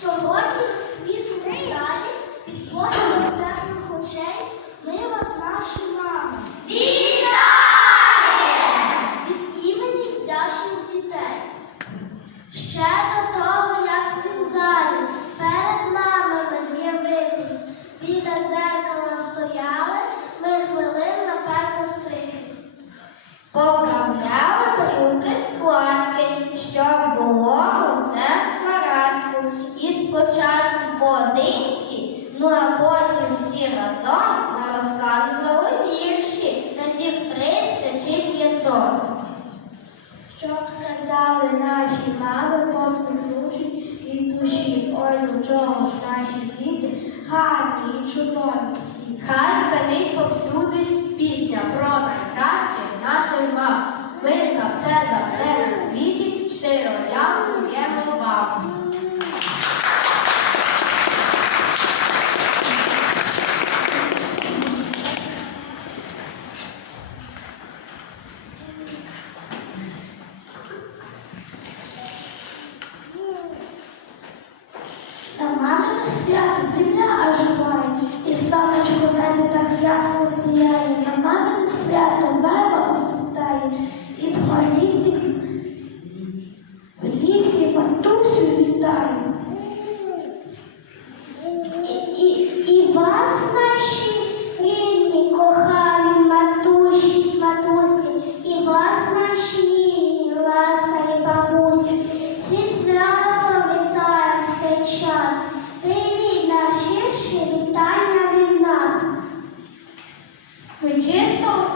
Сьогодні світ у залі, під потягом теплих очей, ми вас, наші мами. Father naši, mama poskrbluši in duši, ojdu, džož naši dite, harni in čudovni vsi. Hvala, da ne povsi. свято земля оживає, і сонечко небі так ясно сіяє, а мамине свято. resposta.